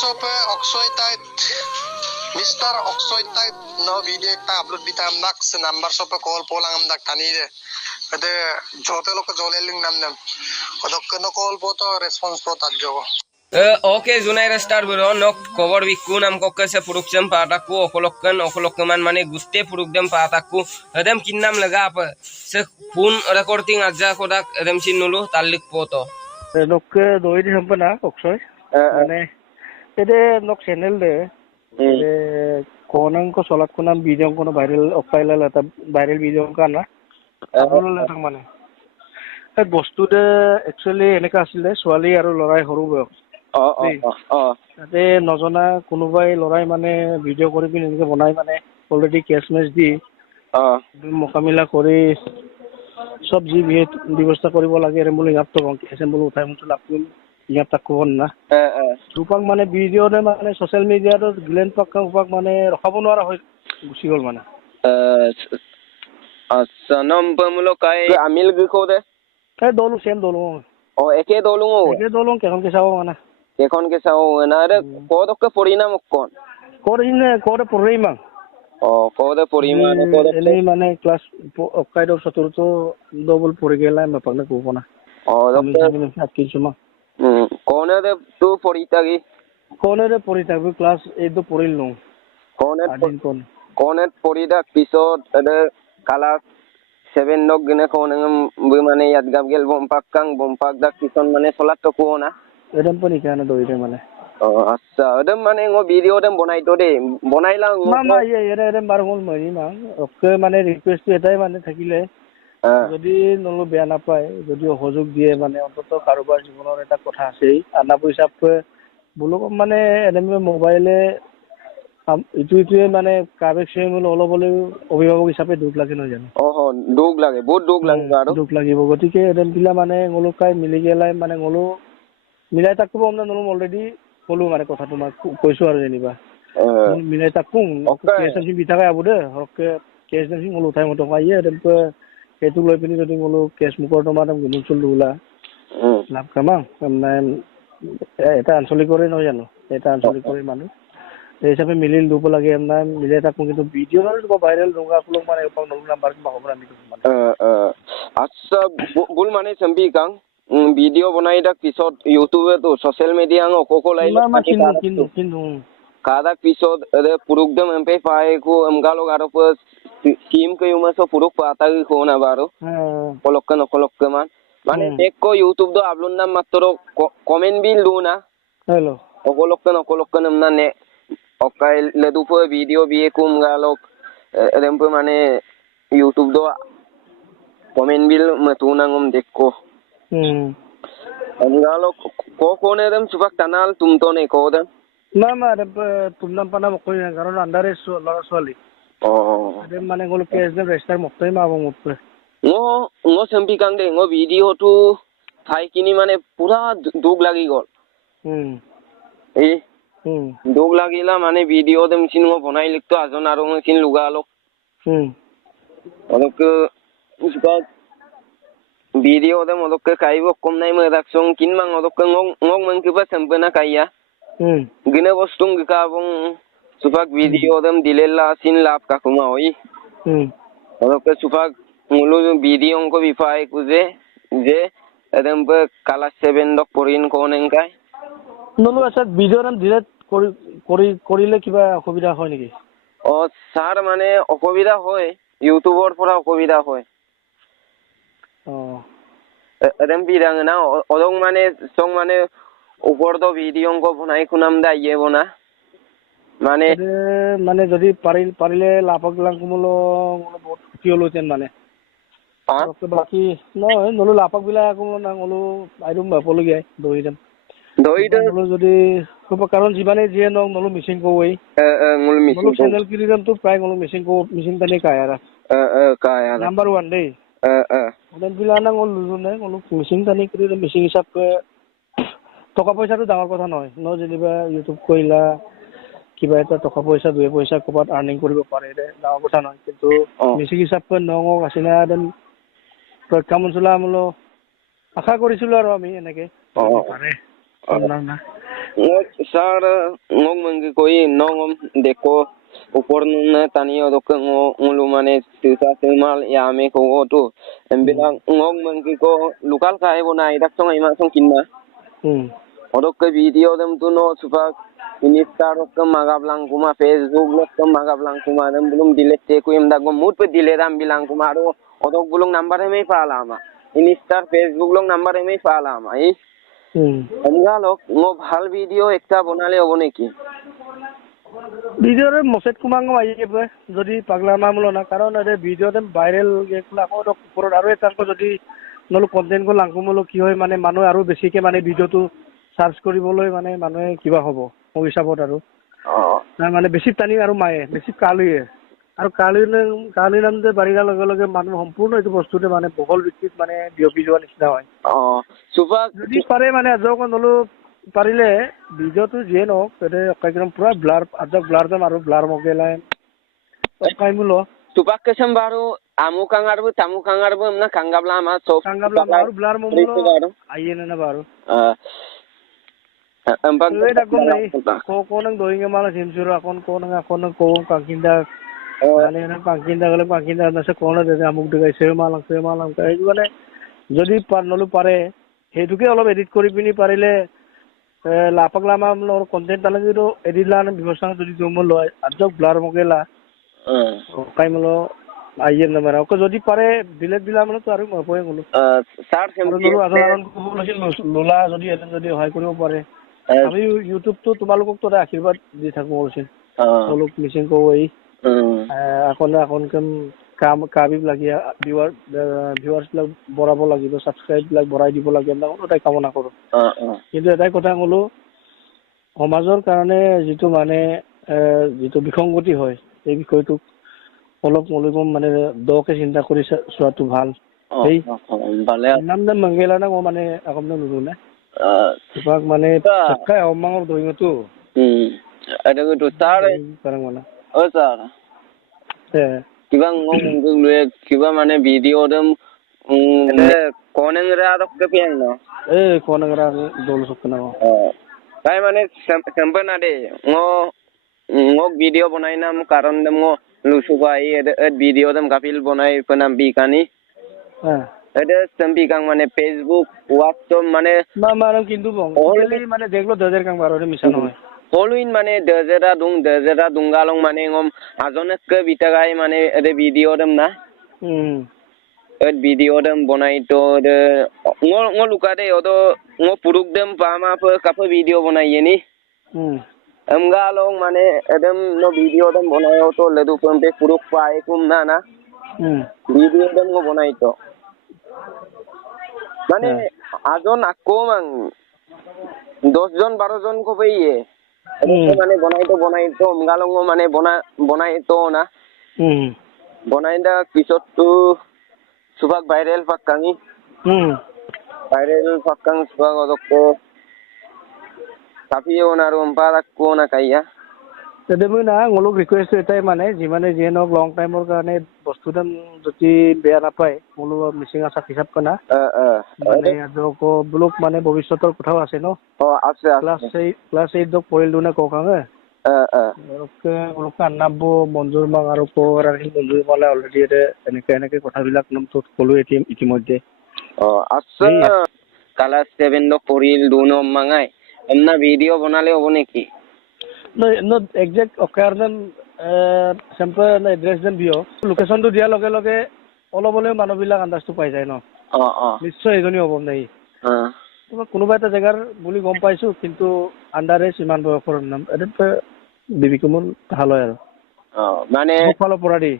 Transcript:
sope Oxoy type Mr. Oxoy type no video ekta upload bitam nak se number sope call polang am dak tani de ade jote lok jole link nam nam odok no call poto response po tak jogo oke Junair star bro nok cover bikku nam kokke se production pataku okolokkan mane guste production pataku adem kinnam laga apa se phone recording aja kodak adem sinulu talik poto nok doi di sampana Oxoy mane ede nok channel de konang ko solak kunam video kono viral okaila lata viral video kana apolo la thang mane e bostu de actually eneka asile swali aru lorai horu তাতে নজনা কোনোবাই লৰাই মানে video' কৰি পিনে এনেকে বনাই মানে অলৰেডি কেছ মেচ দি মোকামিলা কৰি সব যি ব্যৱস্থা কৰিব লাগে ৰেমুলি গাপটো এসেম্বল উঠাই মুঠি লাভ কৰিম ইয়াত তাক কোন না দুপাক মানে ভিডিঅ'তে মানে ছ'চিয়েল মিডিয়াত গ্লেন পাক মানে ৰখাব নোৱাৰা হৈ গুচি গ'ল মানে আচ্ছা নম্বৰমূলক কাই আমিল গিখোদে এই দলু সেম দলু একে দলু কেখন কে চাব মানে এখন কে চাও না রে কদকে পরিণাম কোন কোরে পরিমাণ কোদে পরিমাণ কোদে এনে মানে ক্লাস অকাইড চতুর্থ ডবল পড়ে গেলা মাপালে কোব না ডক্টর কিছুমা কোনে দে তু পড়িতাগি কোনে রে পড়িতাগি ক্লাস 8 দো পড়িল নো কোনে পড়িদা পিছত এদে কালা 7 নক গনে কোনে মানে ইয়াত গাব গেল বমপাক দা কিছন মানে চলাত তো কোনা এদম पनि কেন দইরে মানে আচ্ছা এদম মানে ও ভিডিও দেম বনাই তো দে বনাইলা না এদম বারগল মরি না ওকে মানে রিকোয়েস্ট এটাই মানে থাকিলে যদি নলো বেয়া না পায় যদি সহযোগ দিয়ে মানে অন্তত কাৰোবাৰ জীৱনৰ এটা কথা আছে আনা পইচা বলো মানে এদম মোবাইলে ইটুইটুৱে মানে কাবেক্সে অলপ হলেও অভিভাৱক হিচাপে দুখ লাগে নহয় জানো দুখ লাগে বহুত দুখ লাগে আৰু দুখ লাগিব গতিকে এদম দিলা মানে গলোকাই মিলি গেলাই মানে গলো মিলাই তাকো আমরা নলম অলরেডি কলো মানে কথা তোমাক কইছো আৰু যেনিবা মিলাই তাকো কেএসএমসি বিটাকে আবু দে হকে কেএসএমসি মল উঠাই মতো পাইয়ে তেমপে সেইটো লৈ পিনি যদি মলো কেস মুকৰ তোমার গুণ চল দুলা লাভ কামা মানে এটা আঞ্চলিক করে নহয় জানো এটা আঞ্চলিক করে মানুষ এই হিসাবে মিলিল দুব লাগে আমরা মিলাই তাকো কিন্তু ভিডিও তো ভাইরাল রঙা ফুলক মানে নল নাম্বার কি মাহবরা আমি আচ্ছা বুল মানে সম্বি কাং ভিডিও বনাই দাক পিছত ইউটিউবে তো সোশ্যাল মিডিয়া অকো লাই কিন্তু কাদা পিছত এদে পুরুকদম এমপে পায় কো আমগালো গারো প স্কিম কে উমাসো পুরুক পাতা কো না বারো কলক্কে মানে এক কো ইউটিউব দো আপলোড নাম মাত্র কমেন্ট বিল দো না হ্যালো অকলক্কে নাম নে অকাই লেদুপ ভিডিও বিয়ে কুম গালক এদমপে মানে ইউটিউব দো কমেন্ট বিল মতুনাngum দেখো Enggalo ko ne dem subak tanal tumto ne ko dem না তুমনাম পানা মকই না কারণ আন্ডারে লড়া সোয়ালি আদে মানে গলো কেস দে রেস্টার মকই মাবো মুপে ngo sempi kang de ngo video tu thai kini মানে পুরা দুখ লাগি গল এই দুখ লাগিলা মানে ভিডিও দেম চিন ngo বনাই লিখতো আজন আর চিন লুগা আলো অনেক subak video dem odok kaibo kom nai me daksong kinmang odok ngong mang kiba sampena kaya gine bostung ka bong supak video dem dilela sin lap ka kuma oi odok supak mulu video ko bifai kuje je edem be kala 7 dok porin konen kai নলো আচ্ছা video নাম delete কৰিলে কিবা অসুবিধা হয় নেকি sir মানে অসুবিধা হয় ইউটিউবৰ পৰা অসুবিধা হয় এদম বিদাং না অদং মানে সং মানে উপর তো ভিডিও কো বনাই খুনাম দা ইয়ে বনা মানে যদি পারিলে লাপক লাংকুমলো বহুত খুশি হলোতেন মানে বাকি নয় নলো লাপক বিলা কোনো না নলো আইদম বাপলগে দইদম যদি কারণ জীবনে যে নলো মিসিং কই নলো চ্যানেল কিরিদম তো প্রায় নলো মিসিং তানে কায়ারা নাম্বার 1 দে ওদের বিলানা লুজনে মিচিং টানি কৰি মিচিং হিচাপে টকা পইচাটো ডাঙৰ কথা নহয় যেনিবা ইউটিউব কৰিলা কিবা এটা টকা পইচা 2 পইচা ক'বাত আৰ্নিং কৰিব পাৰে ডাঙৰ কথা নহয় কিন্তু মিচিং হিচাপে নঙক আছিনা দেন প্ৰকাম চলা আমলো আশা কৰিছিলো আৰু আমি এনেকে পাৰে না sar ngong mengki koi nongom deko upor nuna tani odok ngulu mane tisa semal yame ko tu embilang ngong mengki ko lokal kai bona idak song ima song kinna odok ke video dem tu no supak Insta rok ke magablang kuma Facebook rok ke magablang kuma dem belum delete ko em dak mood pe delete am bilang kuma ro odok bulung number me pala ma Insta Facebook long number me pala ma i enggak loh, ngo bhal video ekta bonale hobo neki. Video re moset kumang aye ke jodi pagla mamulo na karon ere video dem viral gekula ko upor aro etan ko jodi nolu content ko langkumolo ki hoy mane manu aro beshi ke mane video tu search কৰিবলৈ মানে মানুহে কিবা হ'ব মোৰ হিচাপত আৰু মানে বেছি টানি আৰু মায়ে বেছি কালিয়ে আৰু কালি নাম যে বাৰিৰা লগে লগে মানুহ সম্পূৰ্ণ এইটো বস্তুতে মানে বহল ভিত্তিত মানে বিয়পি যোৱা নিচিনা হয় যদি পাৰে মানে আজক নলো পাৰিলে ভিডিঅ'টো যিয়ে নহওক তাতে একদম পুৰা ব্লাৰ আজক ব্লাৰ যাম আৰু blur মগেলাই কাইমুলো Tupak kesem baru amu kangarbu tamu kangarbu na kanggabla ma so kanggabla baru blar momulo ayena na baru empang ko nai ko nang doing mala simsuro akon nang ko kakinda ale na kakinda na se kono de amuk de se malang kai মানে যদি নলু পাৰে হেতুকে অলপ edit কৰি পিনি পাৰিলে লাপকলামা লৰ content তালে যদি এডিট লান ব্যৱস্থা যদি জমল লয় আজক ব্লাৰ মগেলা কাইমলো আইয়েন না মাৰা ওকে যদি পাৰে ডিলেট দিলা মানে তো আৰু মপয় গলো স্যাৰ নলু আধাৰণ লোলা যদি এজন যদি হয় কৰিব পাৰে আমি ইউটিউব তো তোমালোকক তো আশীৰ্বাদ দি থাকো ওলছিন অলপ মিছিং কো এই এখন কাম কাবিব লাগিয়া ভিউয়ার্স বিলাক বঢ়াব লাগিব সাবস্ক্রাইব বিলাক বঢ়াই দিব লাগে না ওটাই কামনা কৰো কিন্তু এটাই কথা কলো সমাজৰ কাৰণে যেটো মানে যেটো বিসংগতি হয় এই বিষয়টো অলপ মলিবম মানে দকে চিন্তা কৰি চোৱাটো ভাল এই ভালে নাম মঙ্গেলা না মানে আকম নুৰু না সুপাক মানে সকাই অমাঙৰ দইমটো এটা তো তাৰ পাৰং মানে ও স্যার কিবা ngong লয়ে কিবা মানে ভিডিও দম কোনেংরা রক পেং না কোনেংরা দল সকনা তাই মানে সম্পূর্ণ না দে ngok video bonai nam karon dem ngo lusukai ed video dem kapil bonai penam bikani ada sambi kang mane Facebook WhatsApp mane maram kintu bong only mane deklo dajer kang baro misan hoy holuin mane dajera dungalong mane ngom ajonek ke bitagai mane ede video dem na ed video dem bonai to de ngo lukade odo ngo puruk dem pama pe kap video bonai yeni Amgalong mane edem no video dem bonayo to ledu pempe puruk pae kum na video dem go bonai to mane ajon akko mang 10 John 12 John ko peiye mane bonai to amgalong mane bonai to na bonai da pisot tu subak viral pakkangi viral pakkang subak odokko tapi onar umparak ko na kaya তেদেমই না ngolok request এটাই মানে যিমানে জেনক লং টাইমৰ কাৰণে বস্তুদান যদি বেয়া নাপায় ngolo Mising আছা হিসাব কনা মানে আজকো ব্লক মানে ভবিষ্যতৰ কথাও আছে ন আছে ক্লাস 8 দক পঢ়িল দুনা কোকাঙে ওকে ওলক আনাবো মঞ্জুৰ মাং আৰু কোৰ আৰু মঞ্জুৰ মালে অলৰেডি এনেকে কথাবিলাক নাম তো কলো ইতিমধ্যে আছে ক্লাস 7 দক পঢ়িল দুনো মাঙাই এমনা ভিডিও বনালে হ'ব নেকি no exact occurrence sample address den bio location to dia lage lage olobole মানুহবিলাক আন্দাজটো পাই যায় ন নিশ্চয় এজনী হ'ব নাই তোমাক কোনোবা এটা জায়গাৰ বুলি গম পাইছো কিন্তু আন্ডাৰে সিমান বয়সৰ নাম এটা বিবিকমল ভাল হয় আৰু মানে ফলো পৰাদি